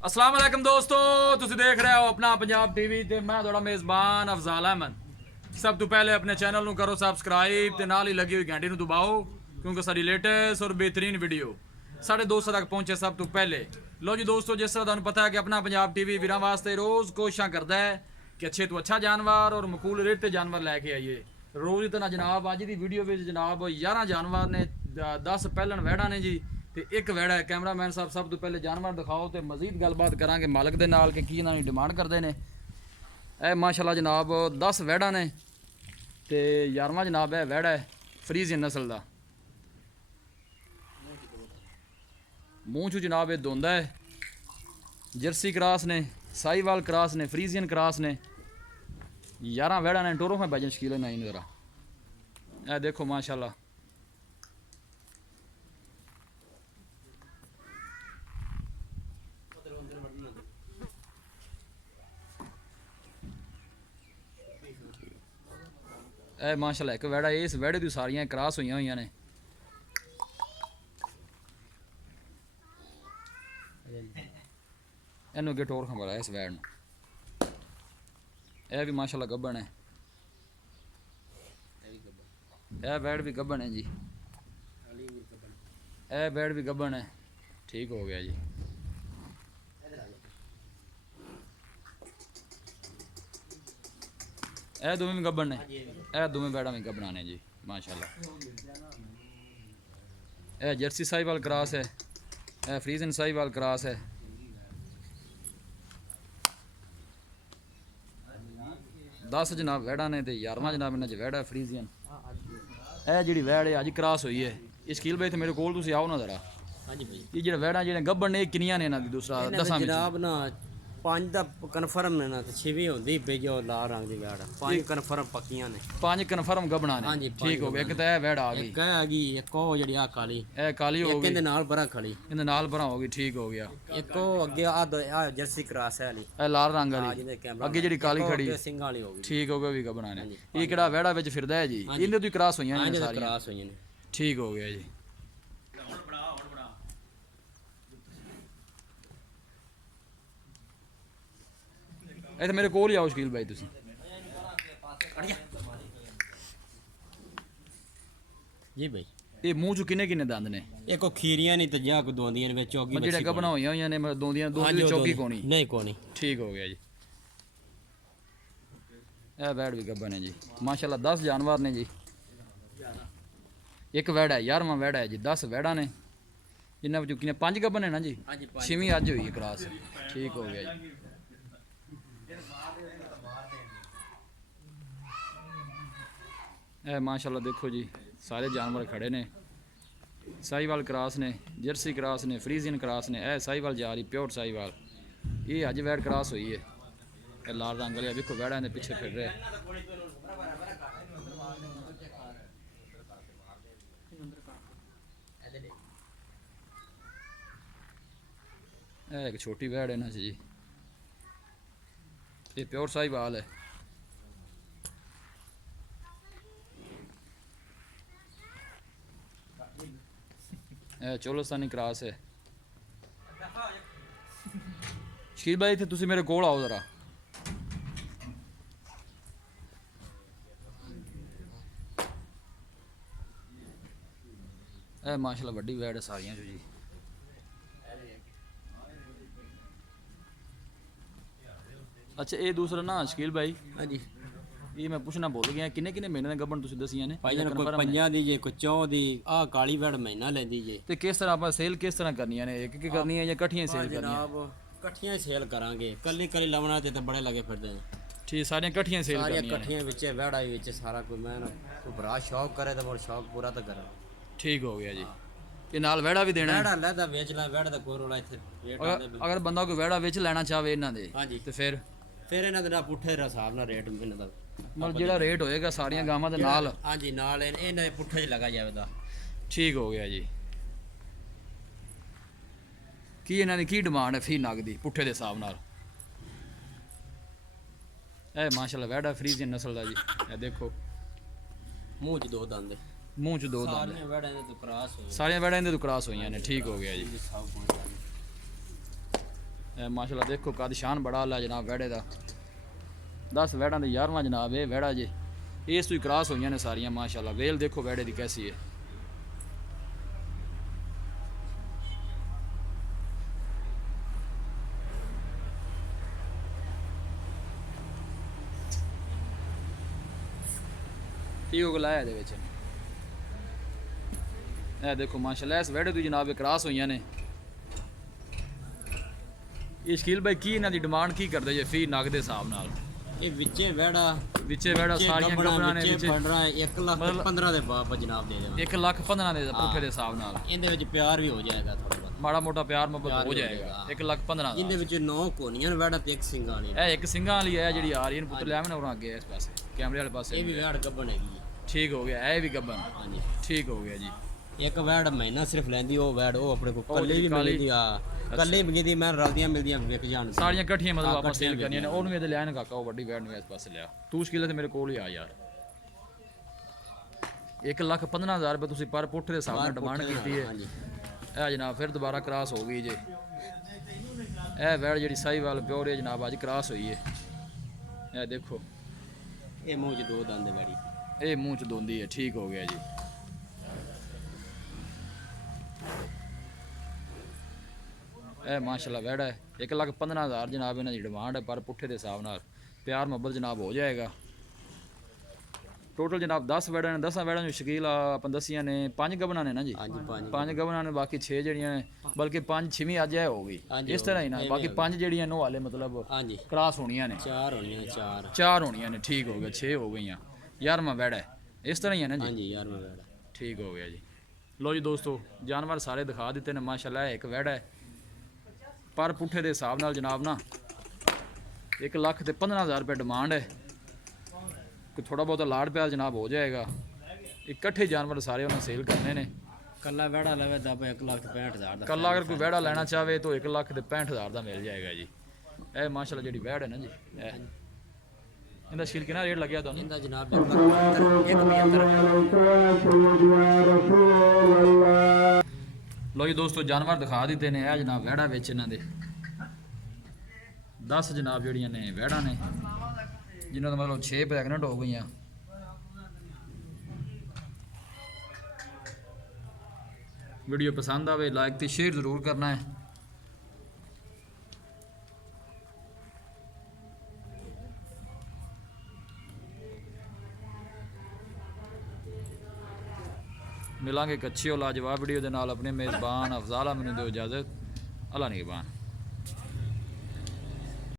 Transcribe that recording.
अस्सलाम वालेकुम दोस्तों, ਤੁਸੀਂ ਦੇਖ ਰਹੇ ਹੋ ਆਪਣਾ ਪੰਜਾਬ ਟੀਵੀ ਤੇ ਮੈਂ ਤੁਹਾਡਾ ਮੇਜ਼ਬਾਨ ਅਫਜ਼ਾਲ ਅਹਿਮਦ। ਸਭ ਤੋਂ ਪਹਿਲੇ ਆਪਣੇ ਚੈਨਲ ਨੂੰ ਕਰੋ ਸਬਸਕ੍ਰਾਈਬ ਤੇ ਨਾਲ ਹੀ ਲੱਗੀ ਹੋਈ ਘੰਟੀ ਨੂੰ ਦਬਾਓ ਕਿਉਂਕਿ ਸਾਡੀ ਲੇਟੈਸਟ ਔਰ ਬਿਹਤਰੀਨ ਵੀਡੀਓ ਸਾਡੇ ਦੋਸਤਾਂ ਤੱਕ ਪਹੁੰਚੇ ਸਭ ਤੋਂ ਪਹਿਲੇ। ਲੋ ਜੀ ਦੋਸਤੋ, ਜਿਸ ਤਰ੍ਹਾਂ ਤੁਹਾਨੂੰ ਪਤਾ ਹੈ ਕਿ ਆਪਣਾ ਪੰਜਾਬ ਟੀਵੀ ਵੀਰਾਂ ਵਾਸਤੇ ਰੋਜ਼ ਕੋਸ਼ਿਸ਼ਾਂ ਕਰਦਾ ਹੈ ਕਿ ਅੱਛੇ ਤੋਂ ਅੱਛਾ ਜਾਨਵਰ ਔਰ ਮਕਬੂਲ ਰੇਟ ਤੇ ਜਾਨਵਰ ਲੈ ਕੇ ਆਈਏ। ਰੋਜ਼ ਦੀ ਤਰ੍ਹਾਂ ਜਨਾਬ ਅੱਜ ਦੀ ਵੀਡੀਓ ਵਿੱਚ ਜਨਾਬ 11 ਜਾਨਵਰ ਨੇ, 10 ਪਹਿਲਣ ਵਹਿੜਾਂ ਨੇ ਜੀ ਤੇ ਇੱਕ ਵਹਿੜਾ ਹੈ। ਕੈਮਰਾਮੈਨ ਸਾਹਿਬ ਸਭ ਤੋਂ ਪਹਿਲੇ ਜਾਨਵਰ ਦਿਖਾਓ ਤੇ ਮਜ਼ੀਦ ਗੱਲਬਾਤ ਕਰਾਂਗੇ ਮਾਲਕ ਦੇ ਨਾਲ ਕਿ ਕੀ ਇਹਨਾਂ ਦੀ ਡਿਮਾਂਡ ਕਰਦੇ ਨੇ। ਇਹ ਮਾਸ਼ਾਅੱਲਾ ਜਨਾਬ 10 ਵਹਿੜਾਂ ਨੇ ਤੇ 11ਵਾਂ ਜਨਾਬ ਹੈ ਵਹਿੜਾ ਹੈ ਫਰੀਜ਼ੀਅਨ ਨਸਲ ਦਾ। ਮੂੰਹ 'ਚ ਜਨਾਬ ਇਹ ਦੋਂਦਾ ਹੈ, ਜਰਸੀ ਕ੍ਰਾਸ ਨੇ, ਸਾਈਵਾਲ ਕ੍ਰਾਸ ਨੇ, ਫਰੀਜ਼ੀਅਨ ਕ੍ਰਾਸ ਨੇ। 11 ਵਹਿੜਾਂ ਨੇ टोरों में भजन शकील नहीं ज़रा। ए देखो माशाल्लाह ए माशाल्लाह एक वैड़ा इस वैड़े दी सारियां क्रॉस होईयां होईयां ने। इन्हू अगे टोर खंभाला इस वैड़ नू। यह भी माशाल्लाह गब्बन है, यह वैड़ भी गब्बन है जी, यह वैड़ भी गब्बन है। ठीक हो गया जी। यह दोवें भी गब्बन ने, यह दोवें वैड़ा भी गब्बना ने जी माशाल्लाह। यह जर्सी साहिवाल क्रॉस है, यह फ्रीजन साहिवाल क्रॉस है। दस जनाब वैड़ा ने तो 11वां जनाब इन्होंने वैड़ा फ्रीजियन। यह जी वैड़ है अज क्रॉस हुई है। ये शकील भाई मेरे को आओ ना जरा। हाँ जी भाई, ये जो वैड़ा जो गब्बन ने किनिया ने इन्होंने दूसरा दसा जनाब ना 5 दा कन्फर्म ने ना ते 6 होंदी बेजो लाल रंग दी वैड़ 5 कन्फर्म पक्कियां ने, 5 कन्फर्म गब्बना ने। हाँ जी, ठीक हो गया। एक तो यह वैड़ आ गई, एक आ गई, एक ओ जड़ी आ काली, यह काली हो एक गई, इहदे नाल बरा खड़ी, इन्हें नाल भरा होगी। ठीक हो गया। एक ओ अगे आ जर्सी क्रॉस है वाली, यह लाल रंग आ वाली जिंदे कैमरा अगे जी काली खड़ी सिंह वाली होगी। ठीक हो गया भी गब्बना ने। ये किहड़ा वैड़ा विच फिरदा है जी, इन्हें तो क्रॉस होईयां ने सारियां क्रॉस होई ने। ठीक हो गया जी। इधर मेरे कोल ही आओ शकील भाई तुसी। जी भाई, ये मुंह चो किन्ने किन्ने दंद ने? एक ओ खीरियां नहीं ते जा को दोंदियां ने विच चौकी जेड़ा गब्बना होईयां होईयां ने दोंदियां दोंदी चौकी कोनी नहीं कोनी। ठीक हो गया जी। यह वैड़ भी गब्बन है जी माशाल्लाह। 10 जानवर ने जी, एक वैड़ है 11वां वैड़ है जी। 10 वैड़ा ने जिन्होंने विचों किन्ने 5 गब्बन है ना जी, 6वीं अज हुई है क्रॉस। ठीक हो गया जी। माशाल्लाह देखो जी सारे जानवर खड़े ने। साहिवाल क्रॉस ने, जर्सी क्रॉस ने, फ्रीजियन क्रॉस ने। यह साहिवाल जा रही प्योर साहिवाल। ये अज वैड़ क्रॉस हुई है। यह लाल रंग वाले देखो वैड़ा ने पिछे फिर रहे। एक छोटी वैड़ है ना जी, ये प्योर साहिवाल है। चोलस्तानी क्रॉस है। शकील भाई इत्थे तुसी मेरे कोल आओ जरा। माशाल्लाह वड्डी वैड़ है सारियां चो जी। अच्छा ये दूसरा ना शकील भाई, हां जी, ये मैं पूछना भूल गया किन्ने किन्ने महीने गब्बन तुसी दसियां ने? भाई जन कोई 5 दी जे कोई 4 दी आ काली वैड़ महीना लेंदी जे। ते किस तरह आप सेल किस तरह करनी है? एक एक करनी है या इकट्ठियां सेल करनी है? जनाब कट्ठियां सेल करांगे, कल्ली कल्ली लवना ते बड़े लगे फिरदे ने। ठीक, सारियां इकट्ठियां सेल सारियां करनी है। कट्ठियां विच वैड़ा विच सारा कोई मैं कोई भरा शौक करे तो मोर शौक पूरा तो करे। ठीक हो गया जी। ये नाल वैड़ा भी देना है? वैड़ा लेदा बेच ला, वैड़ा दा कोई रोला इत्थे रेट आंदे। अगर बंदा कोई वैड़ा बेच लेना चाहे इन्हां दे हां जी, ते फिर इन्हां दे ना पुट्ठे हिसाब नाल रेट इन्हां दा मतलब जेड़ा रेट होएगा सारियां गावां दे नाल। हां जी, नाल इन्हां दे पुट्ठे च लगा जावेगा। ठीक हो गया जी। की इन्हां दी की डिमांड है फी नग दी पुट्ठे दे हिसाब नाल? ए माशाल्लाह वैड़ा फ्रीजियन नस्ल दा जी। ए देखो मूंह च दो दंद, मूंह च दो दंद, सारियां वैड़ां दे तो क्रॉस हो, सारियां वैड़ां दे तो क्रॉस होईयां ने। ठीक हो गया जी। माशाल्लाह देखो कद शान बड़ा ला जनाब वैड़े का 10 वैड़ा दी 11वां जनाब ये वैड़ा जे इस तो ही क्रॉस हुई ने सारियां माशाल्लाह वेल देखो वैड़े की कैसी है। ठीक हो लाया दे विच ए देखो माशाल्लाह इस वैड़े तो जनाब क्रॉस हुई ने। ये शकील भाई की इन्हां दी डिमांड की करदे जे फी नग दे हिसाब नाल? ये विचे वैड़ा सारियां गबना ने विच फड़ रहा है 1,15,000 ਦੇ ਬਾਪ ਜਨਾਬ ਦੇ ਦੇਵਾਂ। 1,15,000 ਦੇ ਪੁੱਠੇ ਦੇ ਹਿਸਾਬ ਨਾਲ ਇਹਦੇ ਵਿੱਚ ਪਿਆਰ ਵੀ ਹੋ ਜਾਏਗਾ ਥੋੜਾ ਬਹੁਤ ਮਾੜਾ ਮੋਟਾ ਪਿਆਰ ਮੁਹੱਬਤ ਹੋ ਜਾਏਗਾ 1,15,000 ਇਹਦੇ ਵਿੱਚ 9 ਕੋਨੀਆਂ ਵੈੜਾ ਤੇ ਇੱਕ ਸਿੰਘਾਂ ਵਾਲੀ ਇਹ ਇੱਕ ਸਿੰਘਾਂ ਵਾਲੀ ਹੈ ਜਿਹੜੀ ਆ ਰਹੀ ਹੈ ਪੁੱਤਰ ਲੈ ਮੈਂ ਉਹਨਾਂ ਅੱਗੇ ਇਸ ਪਾਸੇ ਕੈਮਰੇ ਵਾਲੇ ਪਾਸੇ ਇਹ ਵੀ ਵੈੜ ਗੱਬਣ ਹੈਗੀ ਹੈ। ਠੀਕ ਹੋ ਗਿਆ ਇਹ ਵੀ ਗੱਬਨ ਹਾਂਜੀ ਠੀਕ ਹੋ ਗਿਆ ਜੀ। ਇੱਕ ਵੈੜ ਮਹੀਨਾ ਸਿਰਫ ਲੈਂਦੀ ਉਹ ਵੈੜ ਉਹ ਆਪਣੇ ਕੋਲ ਕੱਲੀ ਵੀ ਮਿਲਦੀ ਆ ਕੱਲੀ ਮਿਲਦੀ ਮੈਂ ਰਲਦੀਆਂ ਮਿਲਦੀਆਂ ਵਿਕ ਜਾਣ ਸਾਰੀਆਂ ਇਕੱਠੀਆਂ ਮਤਲਬ ਆਪਾਂ ਸੇਲ ਕਰਨੀਆਂ ਨੇ ਉਹਨੂੰ ਇਹਦੇ ਲੈਣ ਕਾਕਾ ਉਹ ਵੱਡੀ ਵੈੜ ਨੂੰ ਇਸ ਪਾਸੇ ਲਿਆ ਤੂੰ ਸ਼ਕੀਲ ਤੇ ਮੇਰੇ ਕੋਲ ਹੀ ਆ ਯਾਰ 1,15,000 ਰੁਪਏ ਤੁਸੀਂ ਪਰ ਪੁੱਠ ਦੇ ਹਿਸਾਬ ਨਾਲ ਡਿਮਾਂਡ ਕੀਤੀ ਹੈ। ਇਹ ਜਨਾਬ ਫਿਰ ਦੁਬਾਰਾ ਕ੍ਰਾਸ ਹੋ ਗਈ ਜੇ ਇਹ ਵੈੜ ਜਿਹੜੀ ਸਾਹੀਵਾਲ ਪਿਓਰ ਹੈ ਜਨਾਬ ਅੱਜ ਕ੍ਰਾਸ ਹੋਈ ਹੈ। ਇਹ ਦੇਖੋ ਇਹ ਮੂੰਹ 'ਚ 2 ਦੰਦ ਵੈੜੀ ਇਹ ਮੂੰਹ ਚ ਦੋਂਦੀ ਹੈ ਠੀਕ ਹੋ ਗਿਆ ਜੀ। ਇਹ ਮਾਸ਼ਾਅੱਲਾ ਵੈੜਾ ਹੈ 1,15,000 ਜਨਾਬ ਇਹਨਾਂ ਦੀ ਡਿਮਾਂਡ ਹੈ ਪਰ ਪੁੱਠੇ ਦੇ ਹਿਸਾਬ ਨਾਲ ਪਿਆਰ ਮੁਹੱਬਤ ਜਨਾਬ ਹੋ ਜਾਏਗਾ। ਟੋਟਲ ਜਨਾਬ 10 ਵੈੜਾਂ ਨੇ 10 ਵੈੜਾਂ ਨੂੰ ਸ਼ਕੀਲ ਆਪਾਂ ਦਸੀਆਂ ਨੇ 5 ਗਬਨਾਂ ਨੇ ਨਾ ਜੀ। ਹਾਂਜੀ 5 ਗਬਨਾਂ ਨੇ ਬਾਕੀ 6 ਜਿਹੜੀਆਂ ਨੇ ਬਲਕਿ 5 6ਵੀਂ ਅੱਜ ਇਹ ਹੋ ਗਈ ਇਸ ਤਰ੍ਹਾਂ ਹੀ ਨਾ ਬਾਕੀ 5 ਜਿਹੜੀਆਂ ਨੇ ਉਹ ਹਾਲੇ ਮਤਲਬ ਹਾਂਜੀ ਕ੍ਰਾਸ ਹੋਣੀਆਂ ਨੇ 4 ਹੋਣੀਆਂ 4 ਹੋਣੀਆਂ ਨੇ ਠੀਕ ਹੋ ਗਿਆ 6 ਹੋ ਗਈਆਂ 11ਵਾਂ ਵੈੜਾ ਹੈ ਇਸ ਤਰ੍ਹਾਂ ਹੀ ਹੈ ਨਾ ਜੀ। ਹਾਂਜੀ 11ਵਾਂ ਵੈੜਾ ਠੀਕ ਹੋ ਗਿਆ ਜੀ। ਲੋ ਜੀ ਦੋਸਤੋ ਜਾਨਵਰ ਸਾਰੇ ਦਿਖਾ ਦਿੱਤੇ ਨੇ ਮਾਸ਼ਾਅੱਲਾ ਇੱਕ ਵੈੜਾ ਹੈ ਪਰ ਪੁੱਠੇ ਦੇ ਹਿਸਾਬ ਨਾਲ ਜਨਾਬ ਨਾ 1,15,000 ਰੁਪਏ ਡਿਮਾਂਡ ਹੈ ਕਿ ਥੋੜਾ ਬਹੁਤਾ ਲਾੜ ਪਿਆਰ ਜਨਾਬ ਹੋ ਜਾਏਗਾ। ਇਕੱਠੇ ਜਾਨਵਰ ਸਾਰੇ ਉਹਨਾਂ ਸੇਲ ਕਰਨੇ ਨੇ। ਕੱਲਾ ਵੈੜਾ ਲਵੇ ਤਾਂ 1,65,000 ਦਾ ਕੱਲਾ ਅਗਰ ਕੋਈ ਵੈੜਾ ਲੈਣਾ ਚਾਹਵੇ ਤਾਂ 1,65,000 ਦਾ ਮਿਲ ਜਾਏਗਾ ਜੀ। ਇਹ ਮਾਸ਼ਾਅੱਲਾ ਜਿਹੜੀ ਵੈੜ ਹੈ ਨਾ ਜੀ ਇਹਦਾ ਸ਼ੀਲ ਕਿੰਨਾ ਰੇਟ ਲੱਗਿਆ ਤੁਹਾਨੂੰ? ਇਹਦਾ ਜਨਾਬ 1,75,000 ਲੋ ਜੀ ਦੋਸਤੋ ਜਾਨਵਰ ਦਿਖਾ ਦਿੱਤੇ ਨੇ ਇਹ ਜਨਾਬ ਵੈੜਾ ਵਿੱਚ ਇਹਨਾਂ ਦੇ 10 ਜਨਾਬ ਜਿਹੜੀਆਂ ਨੇ ਵੈੜਾਂ ਨੇ ਜਿਨ੍ਹਾਂ ਦਾ ਮਤਲਬ 6 ਪ੍ਰੈਗਨੈਂਟ ਹੋ ਗਈਆਂ। ਵੀਡੀਓ ਪਸੰਦ ਆਵੇ ਲਾਈਕ ਤੇ ਸ਼ੇਅਰ ਜ਼ਰੂਰ ਕਰਨਾ ਹੈ। ਮਿਲਾਂਗੇ ਇੱਕ ਅੱਛੀ ਔਰ ਲਾਜਵਾਬ ਵੀਡੀਓ ਦੇ ਨਾਲ। ਆਪਣੇ ਮੇਜ਼ਬਾਨ ਅਫਜ਼ਾਲ ਮੈਨੂੰ ਦਿਓ ਇਜਾਜ਼ਤ। ਅੱਲਾ ਨਿਗਹਿਬਾਨ।